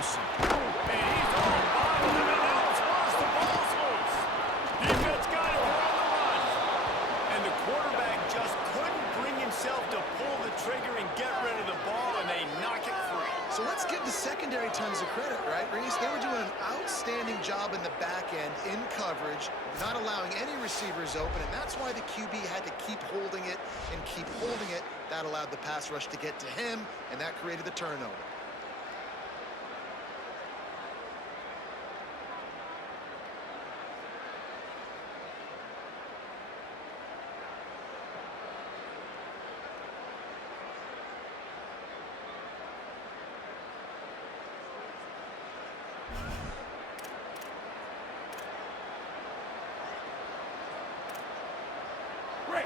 explosive. And he's on bottom, and now it's lost. The ball's loose. Defense got it. They're on the run. And the quarterback just couldn't bring himself to pull the trigger and get rid of the ball, and they knock it free. So let's give the secondary tons of credit, right, Reese? They were doing an outstanding job in the back end, in coverage, not allowing any receivers open, and that's why the QB had to keep holding it and keep holding it. That allowed the pass rush to get to him, and that created the turnover.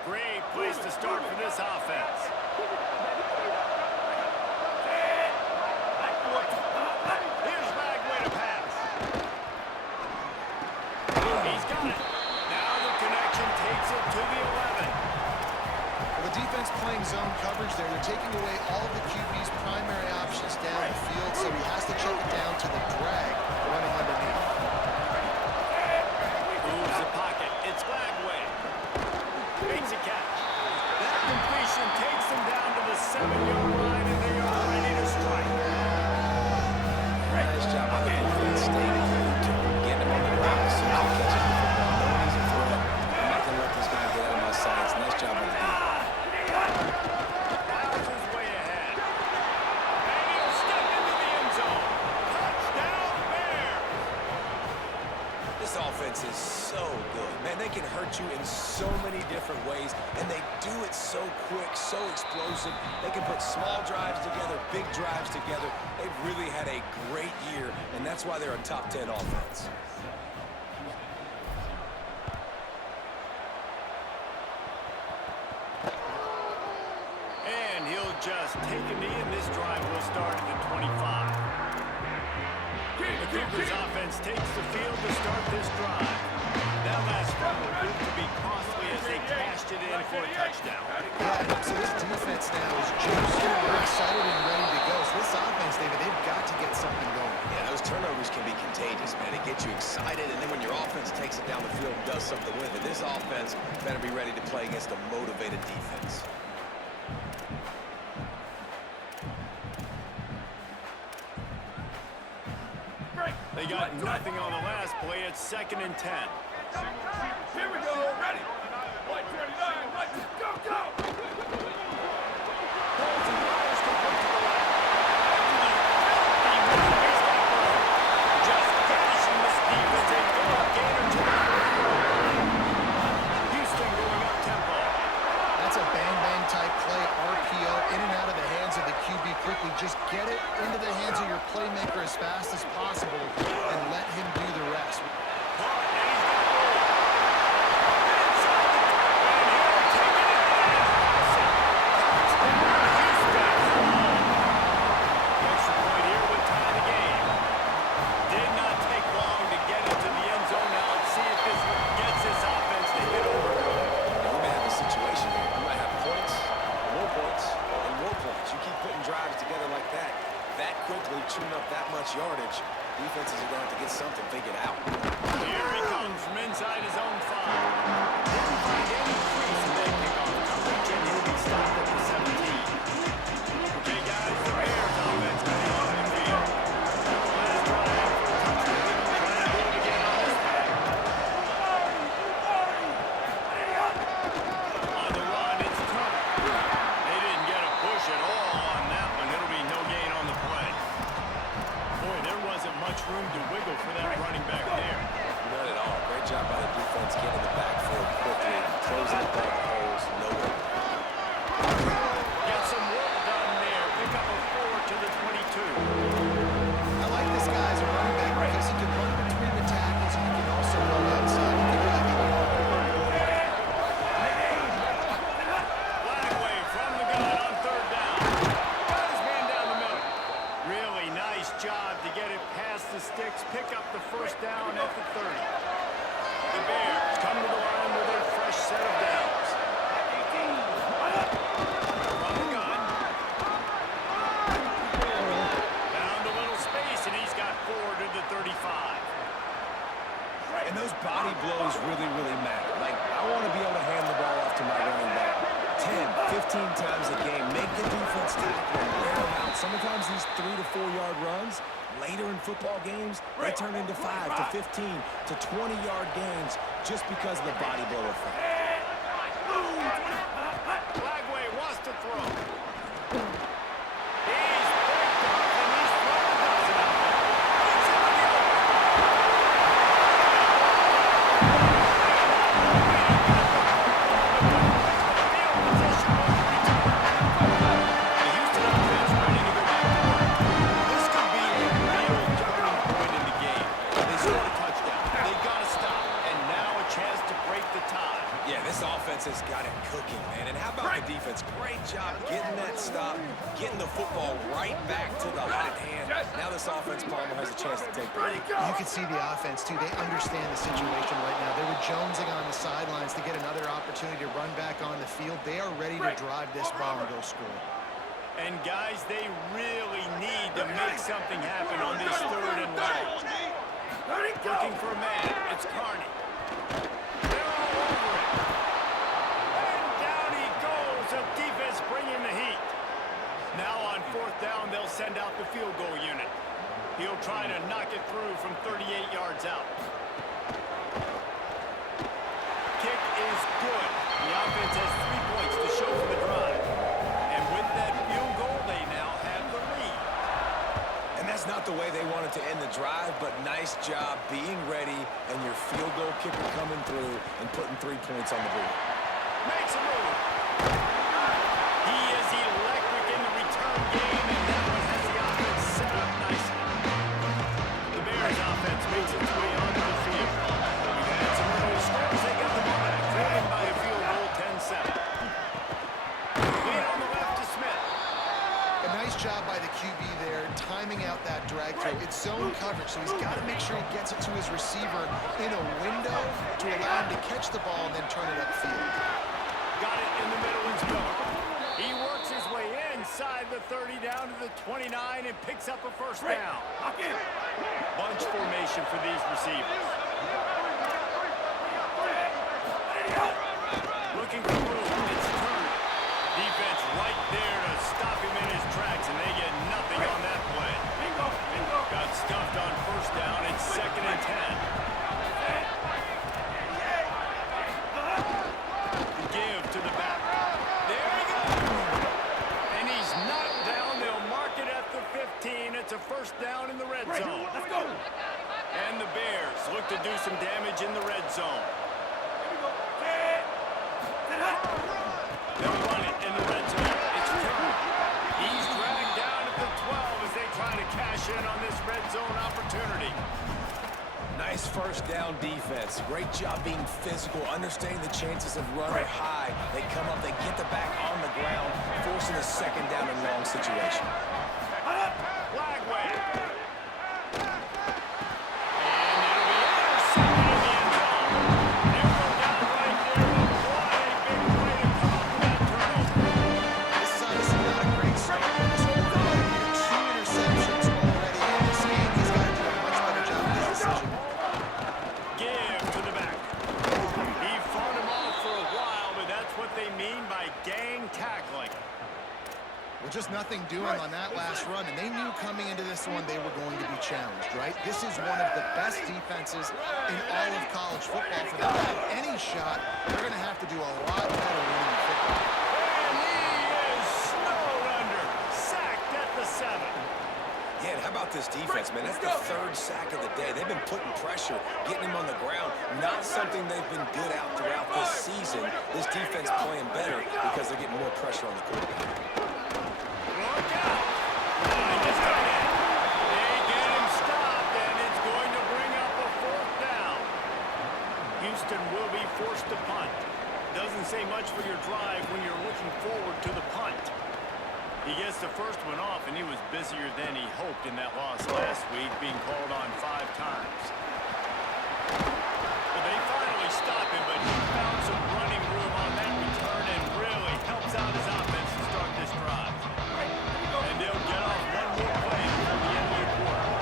Great place to start for this offense. Here's Bagway to pass. He's got it. Now the connection takes it to the 11. Well, the defense playing zone coverage there. They're taking away all of the QB's primary options down the field, so he has to check it down to the drag running underneath. Moves the pocket. It's Bagway. Makes a catch. That completion takes them down to the 7-yard line, and they are ready to strike. Nice job on the defense, staying glued to him, getting him on the ground as soon as he catches the football. Knowing he's a threat, I'm not going to let this guy get out of my sights. Nice job on the defense. Bowser's way ahead. And he'll step into the end zone. Touchdown, Bears! This offense is so good. Man, they can hurt you in so many different ways, and they do it so quick, so explosive. They can put small drives together, big drives together. They've really had a great year, and that's why they're a top 10 offense. And he'll just take a knee, and this drive will start at the 25. The Cougars offense takes the field to start this drive. That last fumble proved to be costly as they cashed it in for a touchdown. Yeah, so this defense now is juiced. They're excited and ready to go. So this offense, David, they've got to get something going. Yeah, those turnovers can be contagious, man. It gets you excited, and then when your offense takes it down the field and does something with it, this offense better be ready to play against a motivated defense. They got nothing on the last play. It's 2nd and 10. Here we go. Ready. 129. Let's go, go. Just gashing this defense and going gainer to the Houston going up tempo. That's a bang-bang type play, RPO, in and out of the hands of the QB quickly. Just get it into the hands of your playmaker as fast as possible and let him do the rest. Yardage, defenses are going to have to get something figured out. Here he comes from inside his own 5. Didn't find any crease in that kickoff coverage, and he'll be stopped at the 17. Okay, guys, the Bears offense coming on the field. Last drive for a touchdown. Trying to do it again on this play. On the run, it's Turner. They didn't get a push at all on that one. It'll be no gain on the play. Boy, there wasn't much room to wiggle for that running back there. Not at all. Great job by the defense getting the backfield quickly, closing the ball holes. No way. Get some work done there. Pick up a 4 to the 22. I like this guy as a running back because he can run between the tackles and he can also run outside. He can really do it. Flagway from the gun on 3rd down. Got his man down the middle. Really nice job to get it past the sticks. Pick up the 1st down at the 30. The Bears come to the line with a fresh set of downs. From the gun. Found a little space, and he's sometimes these 3 to 4 yard runs, later in football games, they turn into 5 to 15 to 20-yard gains just because of the body blow effect. Flagway wants to throw. He's picked up and he's thrown a dozen out there. It's in the open. Field position on the return. The Houston offense ready to go back to work. This could be a real turning point in the game. They scored a touchdown. They got to stop. And now a chance to break the tie. Yeah, this offense has got it cooking, man. And how about the defense? Great job getting that stop, getting the football right back to the hot hand. Now this offense, Palmer, has a chance to take the lead. You can see the offense, too. They understand the situation right now. They were jonesing on the sidelines to get another opportunity to run back on the field. They are ready to drive this ball and go score. And, guys, they really need to make something happen on this 3rd and long. Looking for a man. It's Carney. They're all over it. And down he goes. The defense bringing the heat. Now on 4th down, they'll send out the field goal unit. He'll try to knock it through from 38 yards out. Kick is good. The offense has 3 points to show for the drive. And with that field goal, they now have the lead. And that's not the way they wanted to end the drive, but nice job being ready and your field goal kicker coming through and putting 3 points on the board. Makes a move. He is electric in the return game, and that one has the offense set up nicely. The Bears offense makes its way onto the field. We've had some early scores. They get the ball back, trailing by a field goal, 10-7. Lead on the left to Smith. A nice job by the QB there, timing out that drag throw. It's zone coverage, so he's got to make sure he gets it to his receiver in a window to allow him to catch the ball and then turn it upfield. Got it in the middle and going. He works his way inside the 30 down to the 29 and picks up a 1st down. Bunch formation for these receivers. Looking for room. It's turned. Defense right there to stop him in his tracks, and they get nothing on that play. Got stuffed on 1st down. It's 2nd and 10. Give to the back. There he goes. And he's knocked down. They'll mark it at the 15. It's a 1st down in the red zone. Let's go. And the Bears look to do some damage in the red zone. They'll run it in the red zone. It's turned. He's dragged down at the 12 as they try to cash in on this red zone opportunity. Nice 1st down defense. Great job being physical, understanding the chances of run are high. They come up, they get the back on the ground, forcing a 2nd down and long situation. Flagway. And it'll be intercepted in the end zone. They'll go down right there, but what a big play to come up with that turnover. This is obviously not a great start for this quarterback. 2 interceptions already in this game. He's got to do a much better job with his decision. Give to the back. He fought him off for a while, but that's what they mean by gang tackling. Well, just nothing doing on that last run, and they knew coming into this one they were going to be challenged, right? This is one of the best defenses in all of college football. For them to have any shot, they're going to have to do a lot better winning the football. And he is snowed under. Sacked at the 7. Yeah, and how about this defense, man? That's the 3rd sack of the day. They've been putting pressure, getting him on the ground. Not something they've been good at throughout this season. This defense playing better because they're getting more pressure on the quarterback. Look out. Line is coming in. They get him stopped, and it's going to bring up a 4th down. Houston will be forced to punt. Doesn't say much for your drive when you're looking forward to the punt. He gets the first one off, and he was busier than he hoped in that loss last week, being called on 5 times. Well, they finally stop him, but he found some running room on that return and really helps out his offense to start this drive. And they'll get off one more play before the end of the quarter.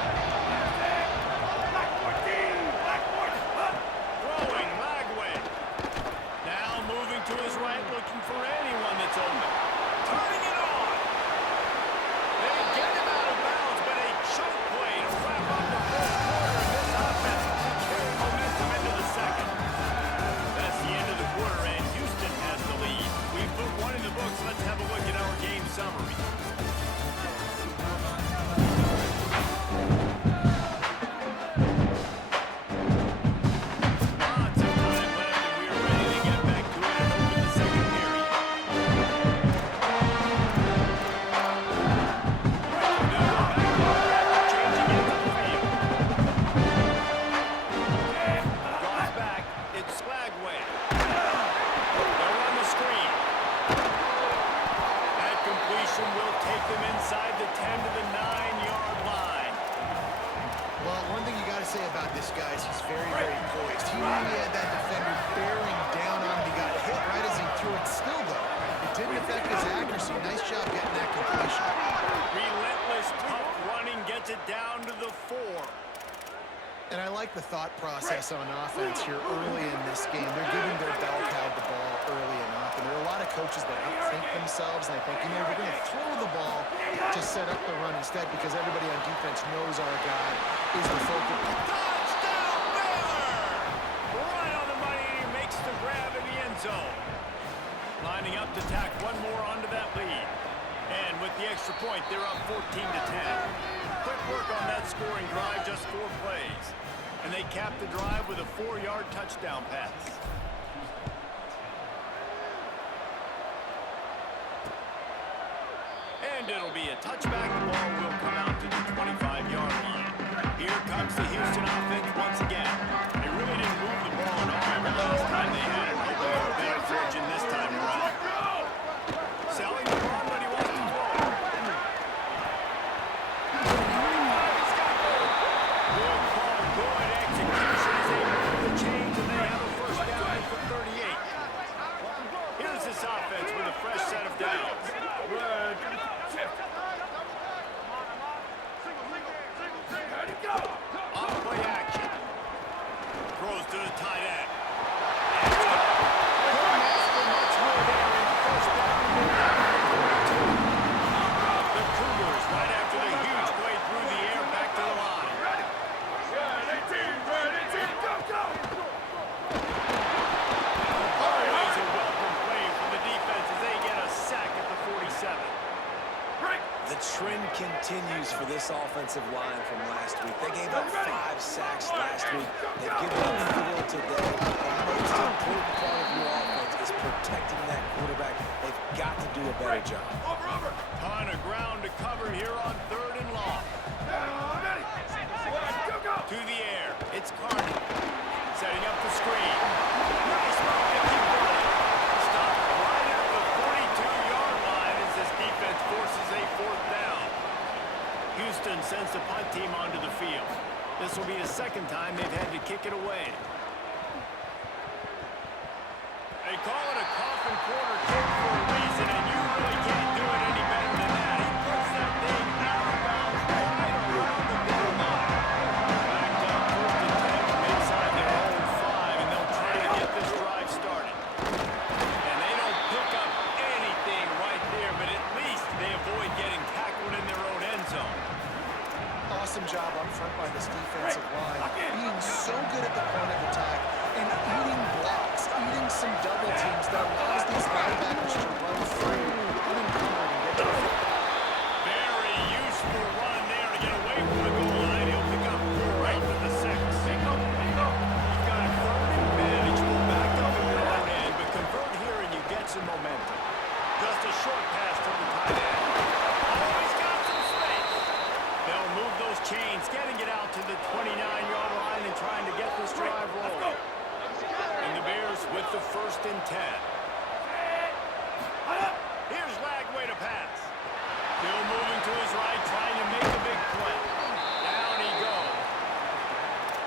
Throwing Lagway. Now moving to his right, looking for anyone that's open. Turning it on. They get this, guys. He's very, very poised. He knew he had that defender bearing down on him. He got hit right as he threw it. Still, though, it didn't affect his accuracy. Nice job getting that completion. Relentless, tough running gets it down to the 4. And I like the thought process on offense here early in this game. They're giving their bell cow the ball early enough. And there are a lot of coaches that outthink themselves. And I think, you know, we're going to throw the ball to set up the run instead because everybody on defense knows our guy is the focal point. Touchdown, Baylor! Right on the money, he makes the grab in the end zone. Lining up to tack one more onto that lead. And with the extra point, they're up 14-10. Quick work on that scoring drive, just 4 plays. And they cap the drive with a 4-yard touchdown pass. And it'll be a touchback. The ball will come out to the 25-yard line. Here comes the Houston offense once again. They really didn't move the ball at all the last time they had it. Hoping they were better fortune this time around. Selling the ball when he wants to throw it. Good call, good execution as they move the chains and they have a first down for 38. Here's this offense with a fresh set of downs. On-play action. Throws to the tight end. Much more there in first down. The Cougars right after the huge play through the air back to the line. Always a welcome play from the defense as they get a sack at the 47. The trend continues for this offensive line from last week. They gave up 5 sacks last week. They've given up 4 today. The most important part of your offense is protecting that quarterback. They've got to do a better job. Ton of ground to cover here on 3rd and long. To the air. It's Carney. Setting up the screen. Nice move to keep running. Stop right at the 42-yard line as this defense forces a 4th down. Houston sends the punt team onto the field. This will be the 2nd time they've had to kick it away. They call it a coffin quarter kick for a reason, and you really can't do it any better than that. He puts that thing out of bounds right around the goal line. Backed up 4th and 10 from inside their own 5, and they'll try to get this drive started. And they don't pick up anything right there, but at least they avoid getting tackled in their own end zone. Awesome job up front by this defensive line. Being so good at the point of attack and eating blocks, eating some double teams that allows these linebackers to run through unencumbered and get to the football. Very useful run there to get away from the goal line. He'll pick up 4 right to the 6. You've got a 3rd and manageable back up in your own end, but convert here and you get some momentum. Just a short pass to the tight end. Oh, he's got some space. They'll move those chains, getting it out to the 29-yard line and trying to get this drive rolling. And the Bears with the 1st and 10. Here's Lagway to pass. Still moving to his right, trying to make a big play. Down he goes.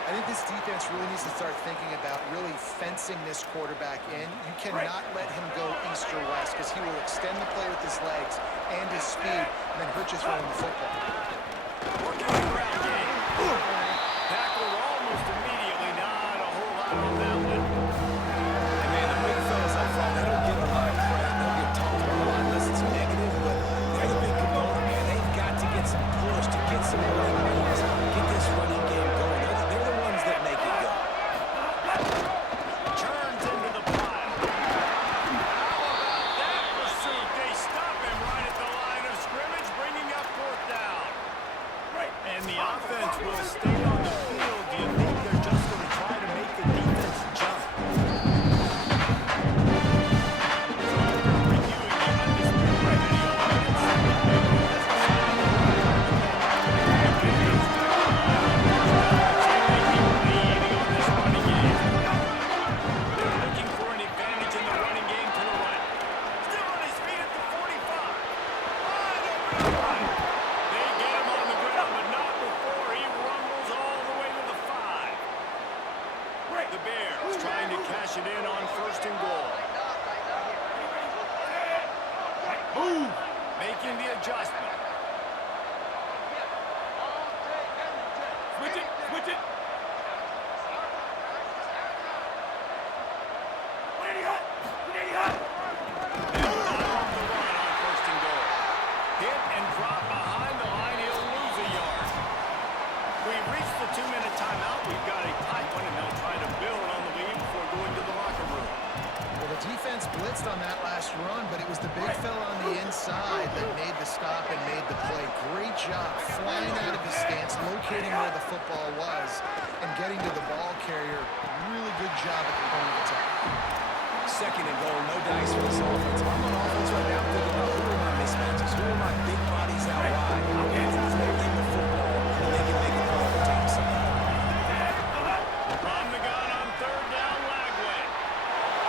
I think this defense really needs to start thinking about really fencing this quarterback in. You cannot let him go east or west because he will extend the play with his legs and his speed and then hurt you throwing the football. Working the ground game. Tackled almost immediately. Not a whole lot on that one. And man, the big fellas up front, they don't get a lot of credit. They don't get talked about a lot unless it's negative, but they're the big component, man. They've got to get some push to get some running moves, get this running game going. They're the ones that make it go. Turns into the pile. How about that pursuit? They stop him right at the line of scrimmage, bringing up 4th down. And the offense will stay on the field. Do you think they're just going to try to make the defense jump? Reviewing the undisputed video They're looking for an advantage in the running game to the right. Still on his feet at the 45. Wide open right. They get him on the ground, but not before he rumbles all adjustment. Switch it, switch it. They'll knock off the run on first and goal. Hit and drop behind the line. He'll lose a yard. We've reached the 2-minute timeout. We've got a tight one, and they'll try to build on the lead before going to the locker room. Well, the defense blitzed on that last run, but it was the big fella on the inside that made the stop and made the play. Great job flying out of his stance, locating where the football was, and getting to the ball carrier. Really good job at the point of attack. Second and goal, no dice for this offense. I'm on offense right now thinking about who are my mismatches, who are my big bodies out wide. Who's making the football, and they can make it play over top somebody. From the gun on third down, Lagway.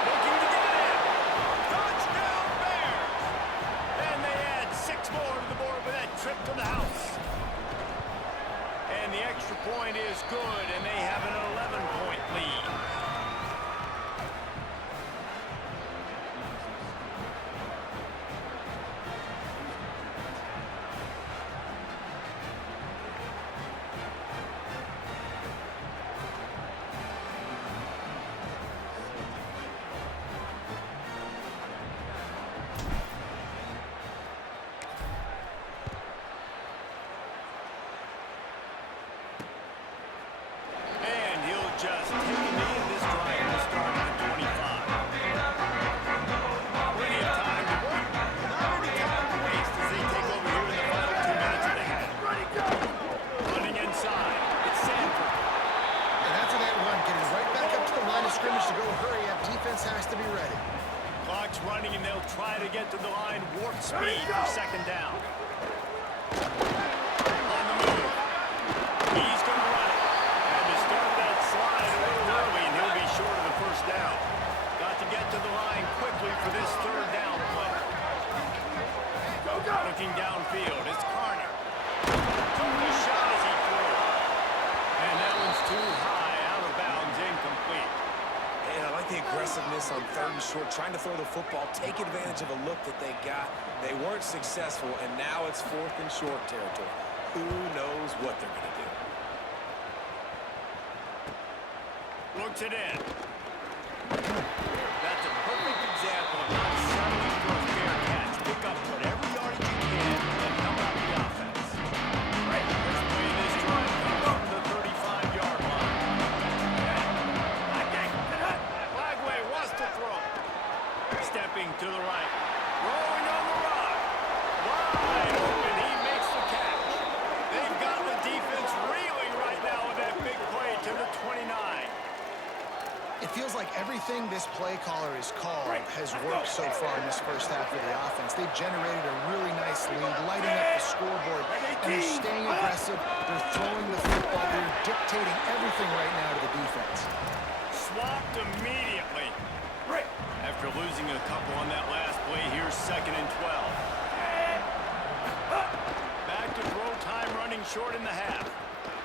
Looking to get in. Touchdown, Bears! And they add 6 more to the board with that trip to the house. And the extra point is good, and they have an 11-point lead. And he'll just take a knee in this drive to start at the 25. Plenty of time to work. Not any time to waste as they take over here in the final 2 minutes of the half. Running inside. It's Sanford. And after that run, getting right back up to the line of scrimmage to go hurry up, defense has to be ready. Clock's running, and they'll try to get to the line. Warp speed for second down. On the move. He's going to run it. Had to start that slide a little early, and he'll be short of the first down. Got to get to the line quickly for this third down play. Looking downfield, it's Carter. Took the shot as he threw it. And that one's too high, out of bounds, incomplete. And I like the aggressiveness on third and short, trying to throw the football, take advantage of a look that they got. They weren't successful, and now it's fourth and short territory. Who knows what they're going to do? Looks it in. That's a perfect example of not settling for a fair catch. Pick up whatever yardage you can and help out the offense. First play in this drive comes from the 35-yard line. Lagway wants to throw. Stepping to the right. Rolling on the rock. Wide open. He makes the catch. They've got the defense reeling right now with that big play to the 29. It feels like everything this play caller has called has worked so far in this first half of the offense. They've generated a really nice lead, lighting up the scoreboard, and they're staying aggressive. They're throwing the football. They're dictating everything right now to the defense. Swapped immediately. After losing a couple on that last play, here's second and 12. Back to throw time, running short in the half.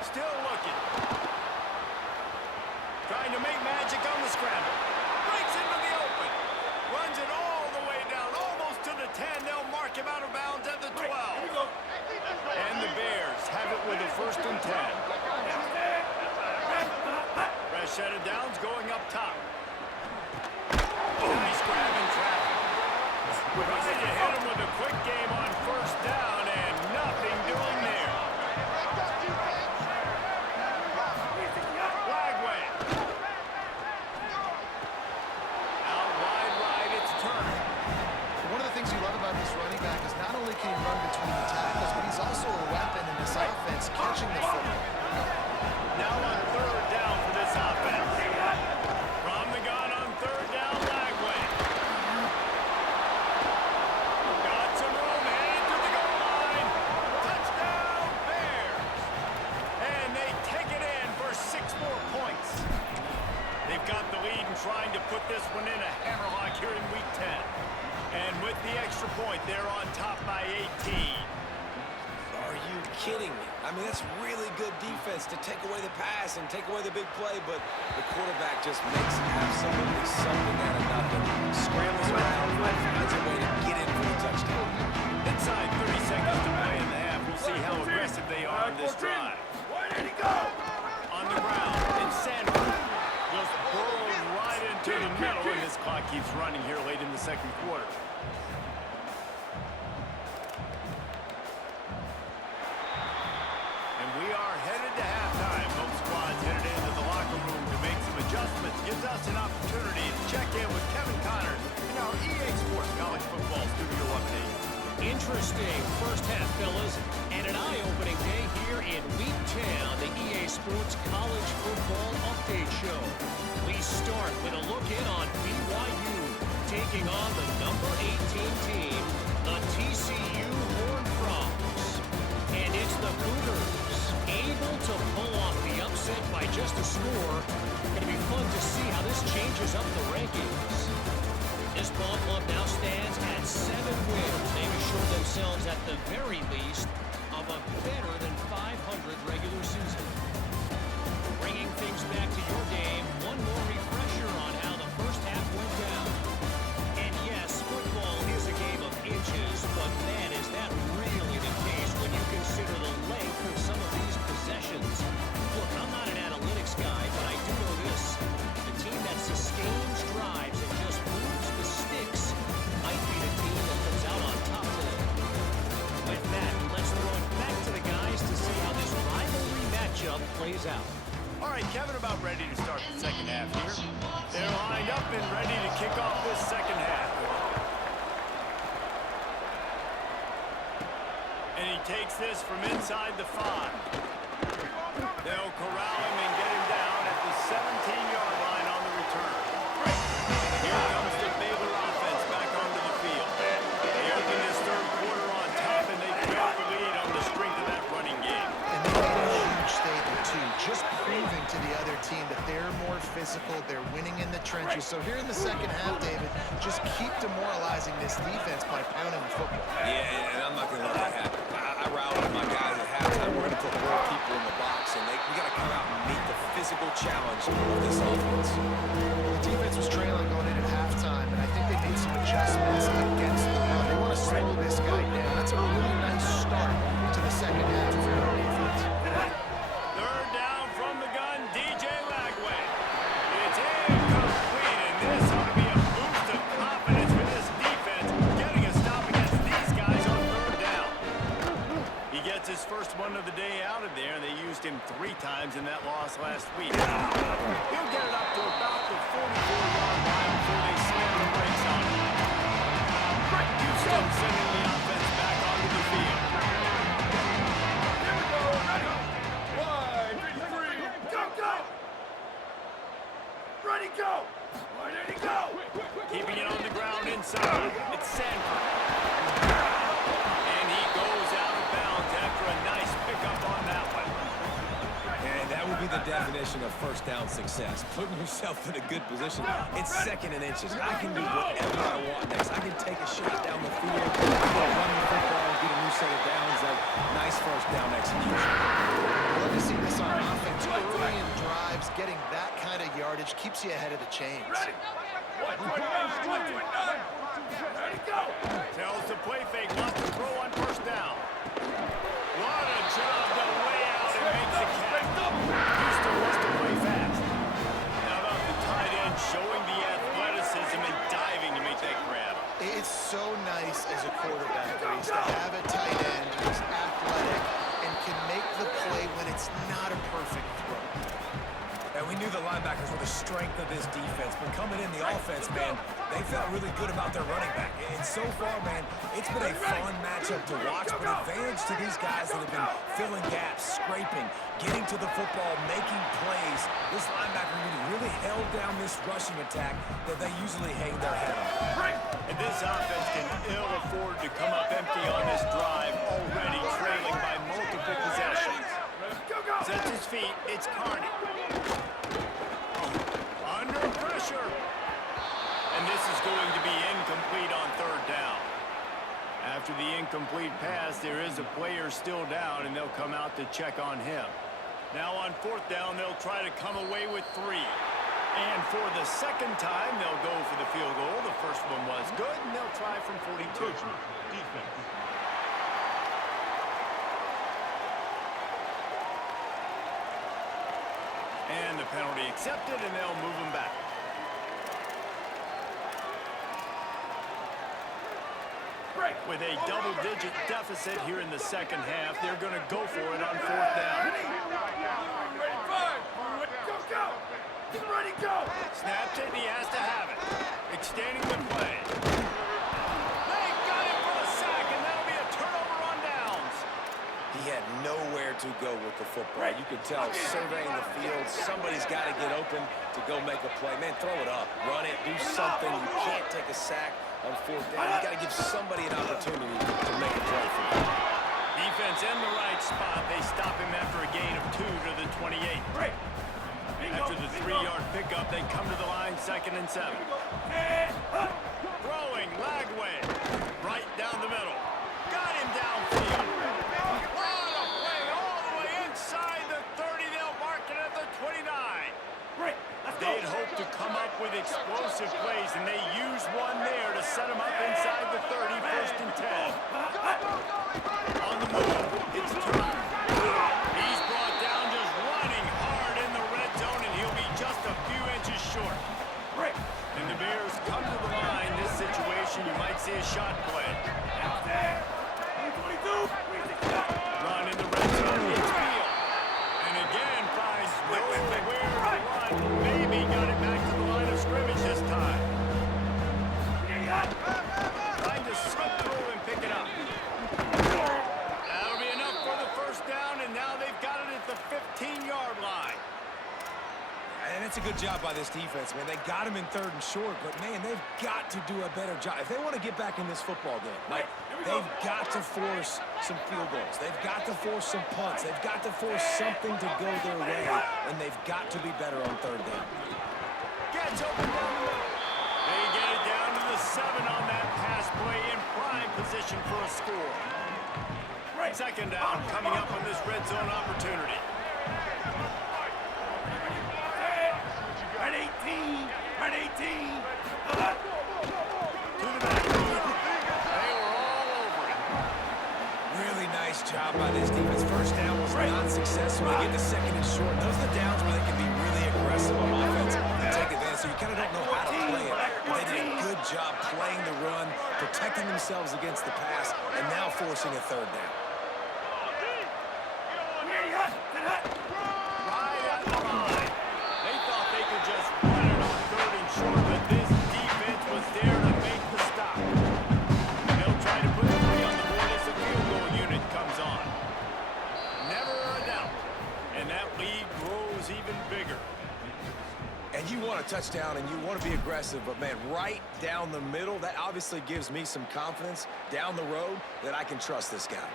Still looking. Trying to make magic on the scramble. Breaks into the open. Runs it all the way down, almost to the 10. They'll mark him out of bounds at the 12. And the Bears have it with a first and 10. Fresh set of downs going up top. Nice grab in traffic. Trying to hit him with a quick game on first down, and nothing doing there. Lagway. Out wide right, it's Turner. One of the things you love about this running back is not only can he run between the tackles, but he's also a weapon in this offense, catching the football. Now on third down for this offense. From the gun on third down, Lagway. Got some room, headed to the goal line. Touchdown, Bears. And they take it in for 6 more points. They've got the lead and trying to put this one in a hammerlock here in week 10. And with the extra point, they're on top by 18. Are you kidding me? I mean, that's really good defense to take away the pass and take away the big play, but the quarterback just makes absolutely something out of nothing. Scrambles around, finds a way to get in for the touchdown. They inside 30 seconds to play in the half. We'll see how aggressive they are on this drive. Where did he go? On the ground, and Sanford just burrows right into the middle, and this clock keeps running here late in the second quarter. And we are headed to halftime. Both squads headed into the locker room to make some adjustments. Gives us an opportunity to check in with Kevin Connors in our EA Sports College Football Studio Update. Interesting first half, fellas, and an eye-opening day here in Week 10 on the EA Sports College Football Update Show. We start with a look in on BYU taking on the number 18 team, the TCU Horned Frogs. And it's the Cougars able to pull off the upset by just a score. Going to be fun to see how this changes up the rankings. This ball club now stands at 7 wins. They've assured themselves at the very least of a better than 500 regular season. Bringing things back to your game, one more refresher on how the first half went down. And yes, football is a game of inches, but man, is that really the case when you consider the length of some of these possessions. Look, I'm not an analytics guy, but I do know this. The team that sustains drives and just moves the sticks might be the team that comes out on top today. With that, let's throw it back to the guys to see how this rivalry matchup plays out. All right, Kevin, about ready to start the second half here. They're lined up and ready to kick off this second half. And he takes this from inside the 5. They'll corral him and get him down at the 17-yard line on the return. Here comes the Baylor offense back onto the field. They open this third quarter on top, and they built the lead on the strength of that running game. And they made a huge statement, too, just proving to the other team that they're more physical, they're winning in the trenches. So here in the second half, David, just keep demoralizing this defense by pounding the football. Yeah, and I'm not going to let that happen. I rallied my guys at halftime. We're going to put more people in the box, and we got to come out and meet the physical challenge of this offense. The defense was trailing going into halftime, and I think they made some adjustments against the run. They want to slow this guy down. That's a really nice start to the second half for their defense. Third down from the gun, DJ Lagway. It's incomplete, and this ought to be a boost of confidence for this defense, getting a stop against these guys on third down. He gets his first one of the day out of there, and they used him 3 times in that loss last week. He'll get it up to about the 44-yard line before they slam the brakes on him. Houston sending the offense back onto the field. Here we go. Ready. Wide. 53. Go, go. Ready, go. Where did he go? Keeping it on the ground inside. It's Sanford. And he goes out of bounds after a nice pickup on that one. And that would be the definition of first down success. Putting yourself in a good position. It's second and inches. I can do whatever I want next. I can take a shot down the field, run the football, and get a new set of downs. Nice first down execution. Love to see this on offense. Early in drives, getting that kind of yardage keeps you ahead of the chains. Ready. 129. 129. Ready, go. Tells the play fake, wants to throw on first down. What a job to lay out and make the catch. Houston wants to play fast. How about the tight end showing the athleticism and diving to make that grab? It's so nice as a quarterback, Reese, to have a tight end who's athletic and can make the play when it's not a perfect throw. And we knew the linebackers were the strength of this defense, but coming in the offense, man, they felt really good about their running back. And so far, man, it's been a fun matchup to watch, but advantage to these guys that have been filling gaps, scraping, getting to the football, making plays. This linebacker really held down this rushing attack that they usually hang their head on. And this offense can ill afford to come up empty on this drive, already trailing by multiple possessions. Sets his feet, it's Carney. Under pressure. And this is going to be incomplete on third down. After the incomplete pass, there is a player still down, and they'll come out to check on him. Now on fourth down, they'll try to come away with 3. And for the second time, they'll go for the field goal. The first one was good, and they'll try from 42. And the penalty accepted, and they'll move him back. With a double-digit deficit here in the second half, they're going to go for it on fourth down. Ready, go! Snaps it, and he has to have it. Extending the play. They got him for a sack, and that'll be a turnover on downs. He had nowhere to go with the football. You could tell, surveying the field, somebody's got to get open to go make a play. Man, throw it up, run it, do something. You can't take a sack on fourth down. You got to give somebody an opportunity to make a play for them. Defense in the right spot. They stop him after a gain of 2 to the 28. After the 3-yard pickup, they come to the line, 2nd and 7. Throwing, Lagway, right down the middle. Got him downfield. What a play all the way inside the 30. They'll mark it at the 29. They'd hoped to come up with explosive plays, and they used one there to set them up inside the 30, 1st and 10. On the move, it's Turner. He's brought down just running hard in the red zone, and he'll be just a few inches short. And the Bears come to the line. This situation, you might see a shot play. Run in the red zone. It's Field. And again, finds nowhere to run. Maybe got it back to the line of scrimmage this time. Trying to slip through and pick it up. That'll be enough for the 1st down, and now they've got it at the 15-yard line. And it's a good job by this defense, man. They got him in 3rd and short, but, man, they've got to do a better job. If they want to get back in this football game, right, they've got to force some field goals. They've got to force some punts. They've got to force something to go their way, and they've got to be better on 3rd down. Gets open down the middle. They get it down to the 7 on that pass play, in prime position for a score. 2nd down coming up on this red zone opportunity. Red 18. To the back. They were all over it. Really nice job by this defense. 1st down was not successful. They get the 2nd and short. Those are the downs where they can be really aggressive on offense and take advantage. So you kind of don't know how to play it. But they did a good job playing the run, protecting themselves against the pass, and now forcing a 3rd down. Right at the line. They thought they could just run it on 3rd and short, but this defense was there to make the stop. And they'll try to put the 3 on the board as the field goal unit comes on. Never a doubt. And that lead grows even bigger. And you want a touchdown and you want to be aggressive, but, man, right down the middle, that obviously gives me some confidence down the road that I can trust this guy.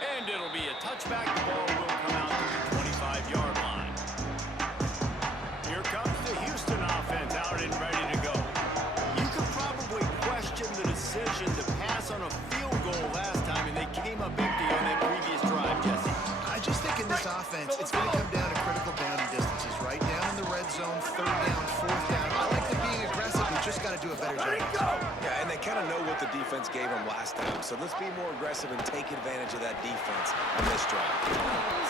And it'll be a touchback. The ball will come out to the 25-yard line. Here comes the Houston offense out and ready to go. You could probably question the decision to pass on a field goal last time, and they came up empty on that previous drive, Jesse. I just think in this offense, it's going to come down to critical down distances, right? Down in the red zone, 3rd down, 4th down. I like them being aggressive. We just got to do a better job. Yeah, and they kind of know what the defense gave them last time. So let's be more aggressive and take advantage of that defense on this drive.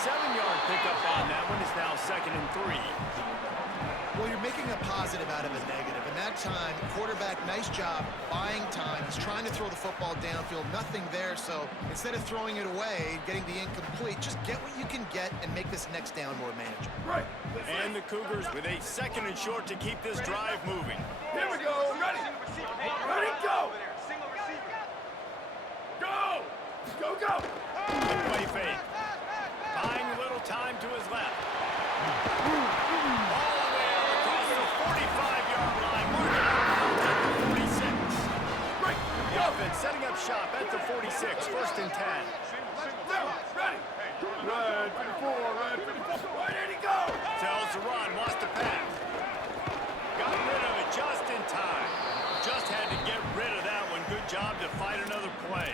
7-yard pickup on that one is now 2nd and 3. Well, you're making a positive out of a negative. And that time, quarterback, nice job buying time. He's trying to throw the football downfield. Nothing there. So instead of throwing it away, getting the incomplete, just get what you can get and make this next down more manageable. And the Cougars with a 2nd and short to keep this drive moving. Here we go. Ready, go. Go. Good play fake. Buying a little time to his left. All the way out across the 45-yard line. Marking out at the 46. The offense setting up shop at the 46. 1st and 10. Ready. Red 54. Where did he go? Tells the run. Wants to pass. Got rid of it just in time. Just had to get rid of that one. Good job to fight another play.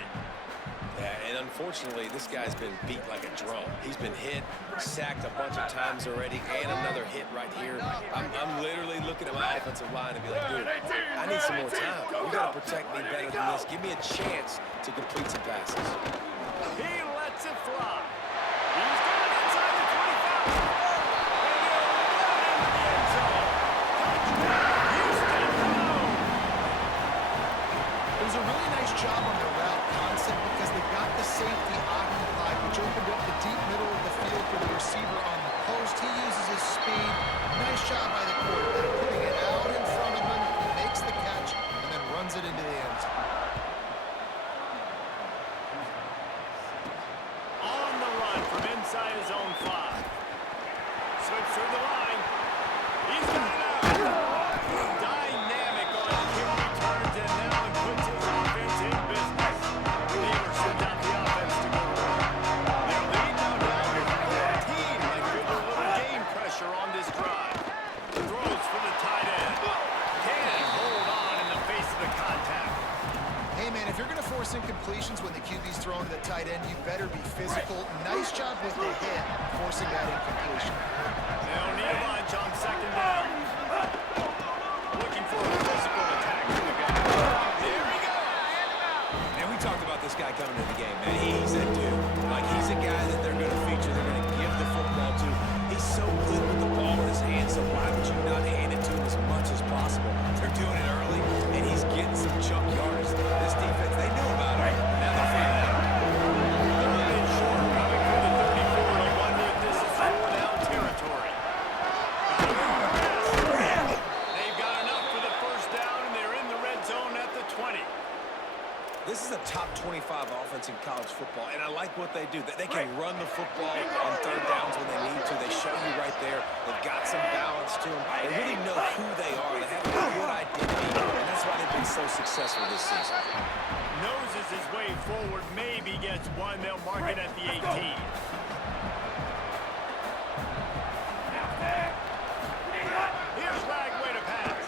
Yeah, and unfortunately, this guy's been beat like a drum. He's been hit, sacked a bunch of times already, and another hit right here. I'm literally looking at my offensive line and be like, dude, I need some more time. You got to protect me better than this. Give me a chance to complete some passes. He lets it fly. He's got it inside the 25. through the line. He's got it out. Dynamic on kick returns, and now he puts his offense in business. Taylor sends out the offense to go to work. Their lead now down to 14. Like a little game pressure on this drive. Throws for the tight end. Can't hold on in the face of the contact. Hey, man, if you're going to force incompletions when the QB's throwing to the tight end, you better be physical. Nice job with the hit, forcing that incompletion. They'll need a bunch on second down. Looking for a physical attack from the guy. There he goes. And we talked about this guy coming into the game, man. He's a dude. Like, he's a guy that they're going to feature, they're going to give the football to. He's so good with the ball in his hands, so why would you not hand it to him as much as possible? They're doing it early, and he's getting some chunk yards. This defense, they knew about it. Now they're finding out. Third and short, coming through the 34. You wonder if this is 4-down territory. They've got enough for the first down, and they're in the red zone at the 20. This is a top 25 offense in college football, and I like what they do. They can run the football on third downs when they need to. They show you right there. They've got some balance to them. They really know who they are. They have a good identity, and that's why they've been so successful this season. Noses his way forward, maybe gets one. They'll mark it at the 18. Here's Lagway to pass.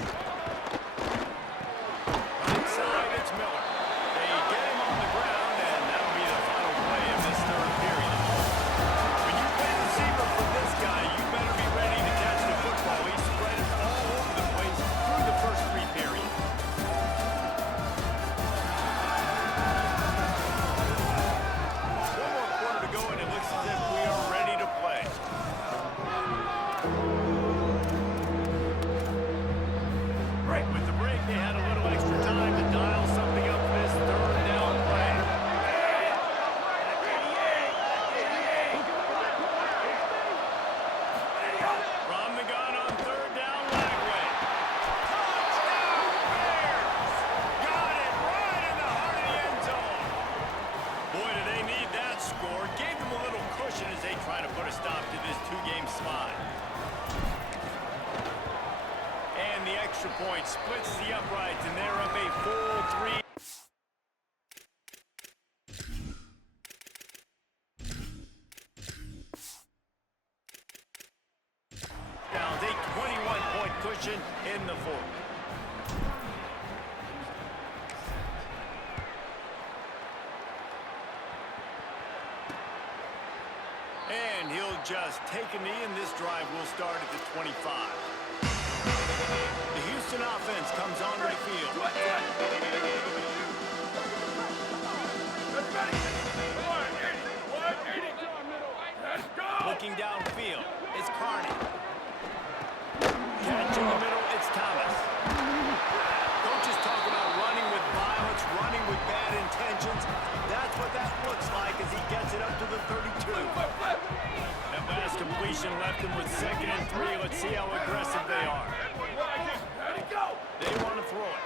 Inside, it's Miller. They get him on the ground, and that'll be the final play of this third period. When you play receiver for this guy, you better be ready to catch the football. He spread it all over the place through the first three periods. One more quarter to go, and it looks as if we are ready to play. With the break, they had a little extra time to dial something up for this third down play. From the gun on third down, Lagway. Touchdown, Bears! Got it right in the heart of the end zone. Boy, do they need that score. Gave them a little cushion as they try to put a stop to this two-game slide. And the extra point splits the uprights, and they're up a full 3. Down, a 21-point cushion in the fourth. And he'll just take a knee, and this drive will start at the 25. The Houston offense comes onto the field. Looking downfield, it's Carney. Catch in the middle, it's Thomas. Coaches talk about running with violence, running with bad intentions. That's what that looks like as he gets it up to the 32. That last completion left him with 2nd and 3. Let's see how aggressive they are. They want to throw it.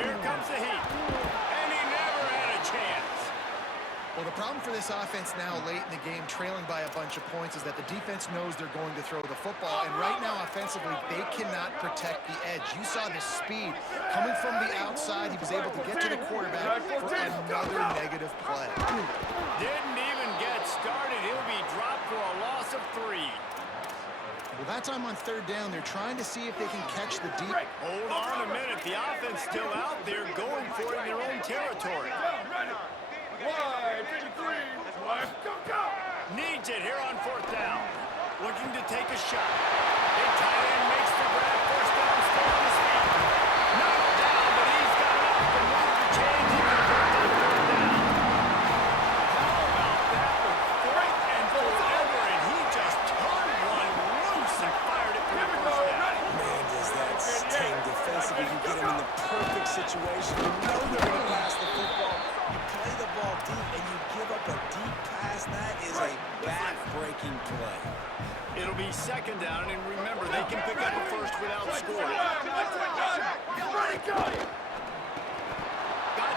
Here comes the heat. And he never had a chance. Well, the problem for this offense now late in the game, trailing by a bunch of points, is that the defense knows they're going to throw the football. And right now, offensively, they cannot protect the edge. You saw the speed coming from the outside. He was able to get to the quarterback for another negative play. Didn't even get started. He'll be dropped for a loss of 3. Well, that time on third down, they're trying to see if they can catch the deep. Hold on a minute. The offense still out there going for it in their own territory. Needs it here on 4th down. Looking to take a shot. A tight end makes the grab. First down, still on his feet. Knocked down, but he's got enough to move the chains. He can put that 3rd down. How about that with 4th and forever, and he just turned one loose and fired it for the first down. Man, does that sting defensively. You get him in the perfect situation. You know they're going to pass the football. You play the ball deep, and you give up a deep pass. That is a back-breaking play. It'll be 2nd down, and remember, they can pick up a first without scoring. Got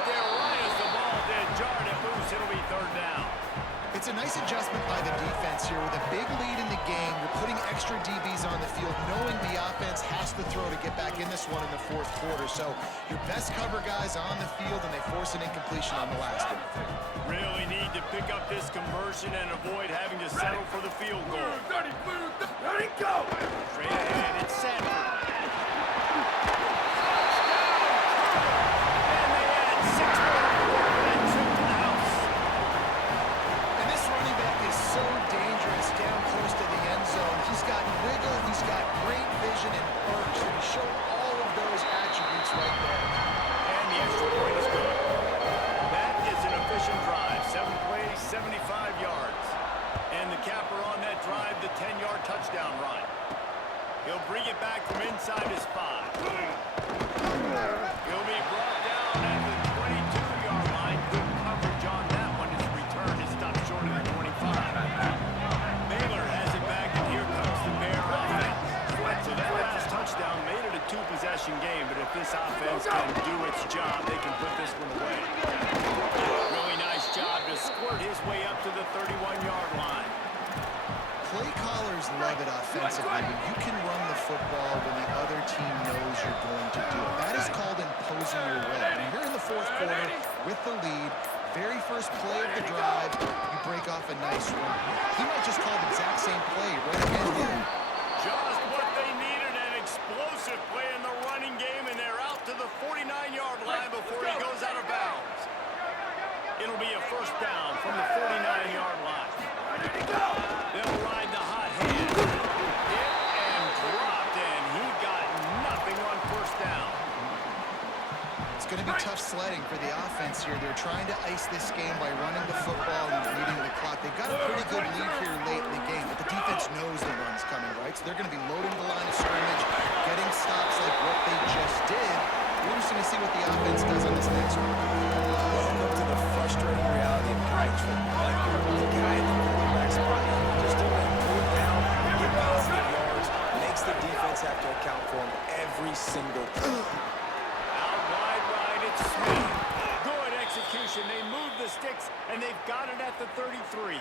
there right as the ball did. Jarred it loose. It'll be 3rd down. It's a nice adjustment by the defense here with a big lead in the game. You're putting extra DBs on the field, knowing the offense has to throw to get back in this one in the fourth quarter. So your best cover guys on the field, and they force an incompletion on the last one. Really need to pick up this conversion and avoid having to settle for the field goal. Ready, go! Straight ahead, it's Sanford. And they add 6 more and trip to the house. And this running back is so dangerous down close to the end zone. He's got wiggle, he's got great vision and burst, and he showed all of those attributes right there. And the extra point is good. That is an efficient drive. 7 plays, 75 yards. And the capper on that drive, the 10-yard touchdown run. He'll bring it back from inside his 5. He'll be brought down at the 22-yard line. Good coverage on that one. His return is stopped short of the 25. Baylor has it back, and here comes the Bear offense. So that last touchdown made it a 2-possession game, but if this offense can do its job, they can put this one away. Really nice job to squirt his way up to the 31-yard line. Play callers love it offensively when you can run the football when the other team knows you're going to do it. That is called imposing your will. And here in the fourth quarter with the lead, very first play of the drive, you break off a nice run. He might just call the exact same play right again here. Just what they needed, an explosive play in the running game, and they're out to the 49-yard line before he goes out of bounds. It'll be a first down from the 49-yard line. They'll ride the hot hand. Hit and dropped, and he got nothing on first down. It's going to be tough sledding for the offense here. They're trying to ice this game by running the football and leading the clock. They've got a pretty good lead here late in the game, but the defense knows the run's coming, right? So they're going to be loading the line of scrimmage, getting stops like what they just did. Interesting to see what the offense does on this next one. Welcome to the frustrating reality of college football. Like the guy in the quarterback spot, just to let him pull down, get positive yards, makes the defense have to account for him every single time. Out wide right, it's Smith. Good execution. They move the sticks, and they've got it at the 33.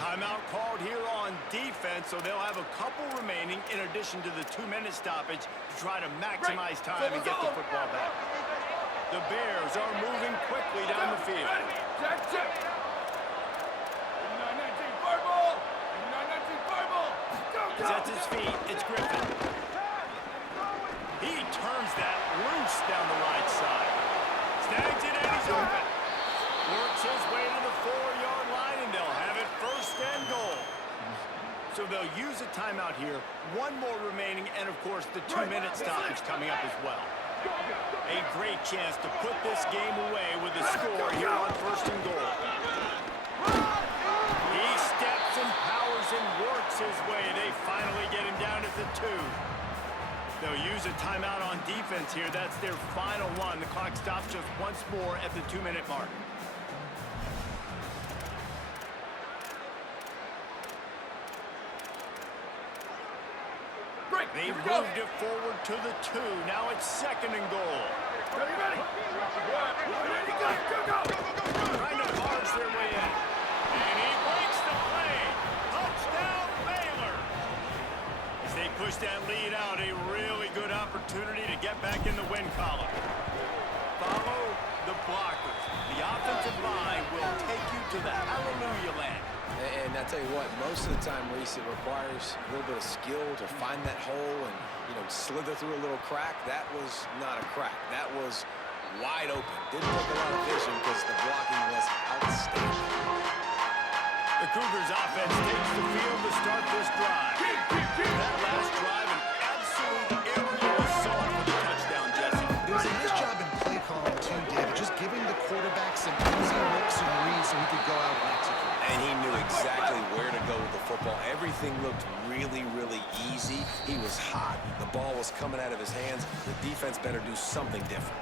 Timeout called here on defense, so they'll have a couple remaining in addition to the 2-minute stoppage to try to maximize time and get the football back. The Bears are moving quickly down the field. Check. 89-19 fireball. 89-19 fireball. He's at his feet. It's Griffin. He turns that loose down the right side. Snags it, and he's open. Works his way to the 4-yard line, and they'll have it first and goal. So they'll use a timeout here. One more remaining, and of course the 2-minute stoppage coming up as well. A great chance to put this game away with a score here on first and goal. He steps and powers and works his way. They finally get him down at the 2. They'll use a timeout on defense here. That's their final one. The clock stops just once more at the 2-minute mark. They moved it forward to the 2. Now it's second and goal. Ready. Go. Trying to barge their way in. And he breaks the play. Touchdown, Baylor. As they push that lead out, a really good opportunity to get back in the win column. Follow the blockers. The offensive line will take you to the hallelujah land. And I tell you what, most of the time, Reese, it requires a little bit of skill to find that hole and, slither through a little crack. That was not a crack. That was wide open. Didn't take a lot of vision because the blocking was outstanding. The Cougars offense takes the field to start this drive. That last drive, an absolute aerial assault for the touchdown, Jesse. There's a nice job in play calling too, David, just giving the quarterback some easy looks and reads so he could go out and execute. And he knew exactly where to go with the football. Everything looked really, really easy. He was hot. The ball was coming out of his hands. The defense better do something different.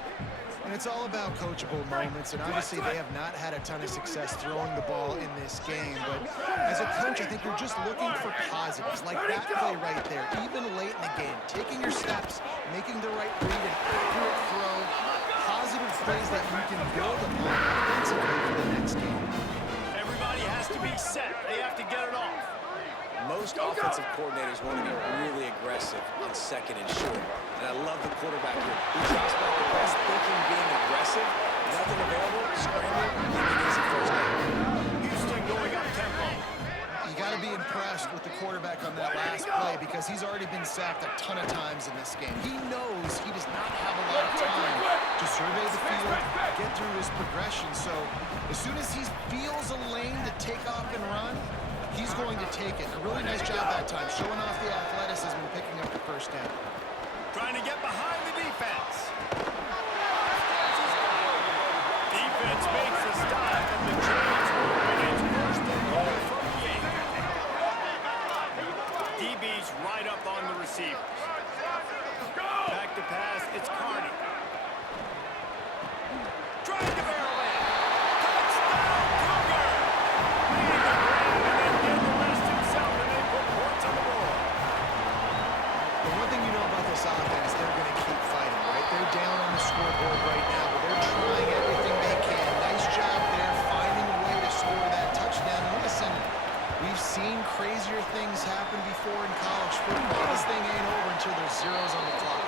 And it's all about coachable moments, and obviously they have not had a ton of success throwing the ball in this game, but as a coach, I think you're just looking for positives, like that play right there, even late in the game, taking your steps, making the right read, and accurate throw, positive plays that you can build upon offensively for the next game. Everybody has to be set. They have to get it off. most offensive coordinators want to be really aggressive on second and short. And I love the quarterback here. He drops back the pass thinking being aggressive. Nothing available, scrambling, and he gets a first down. Houston going up tempo. You got to be impressed with the quarterback on that last play because he's already been sacked a ton of times in this game. He knows he does not have a lot of time to survey the field, get through his progression. So as soon as he feels a lane to take off and run, he's going to take it. A really nice job that time, showing off the athleticism and picking up the first down. Trying to get behind the defense. Defense makes a stop, and the Giants will win its first and goal from the 8. DB's right up on the receivers. Back to pass, it's Carney. Trying to barrel in. Touchdown, Cougar! Leading the ground and then did the rest himself, and they put points on the board. The one thing you know about this offense, they're going to keep fighting, right? They're down on the scoreboard right now, but they're trying everything they can. Nice job there, finding a way to score that touchdown. And listen, we've seen crazier things happen before in college football. This thing ain't over until there's zeros on the clock.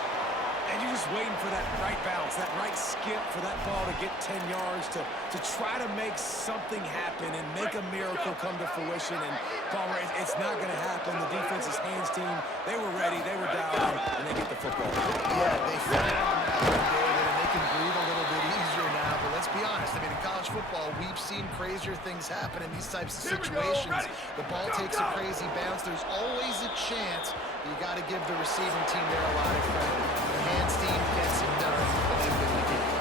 And you're just waiting for that right bounce, that right skip for that ball to get 10 yards to try to make something happen and make a miracle come to fruition. And Palmer, it's not going to happen. The defense's hands team, they were ready, they were dialed in, and they get the football. Yeah, they found on that one, David, and they can breathe a little bit easier now. But let's be honest, I mean, in college football, we've seen crazier things happen in these types of situations. The ball takes a crazy bounce. There's always a chance. You got to give the receiving team there a lot of credit. The hands team gets it done, and they win the game.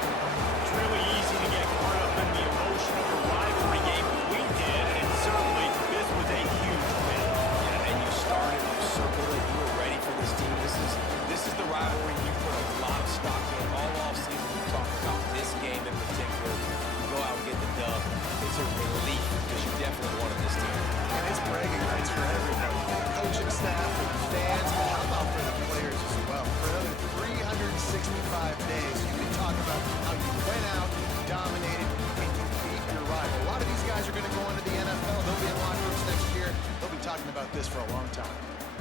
It's really easy to get caught up in the emotion of a rivalry game. We did, and certainly this was a huge win. Yeah, and you started, you circled it, you were ready for this team. This is the rivalry you put a lot of stock in all offseason. You talk about this game in particular. You go out and get the dub. It's a relief because you definitely wanted this team. And it's bragging rights for everybody. The coaching staff, for the fans, but how about for the players as well? For another 365 days, you can talk about how you went out, you dominated, and you beat your rival. A lot of these guys are going to go into the NFL. They'll be in locker rooms next year. They'll be talking about this for a long time.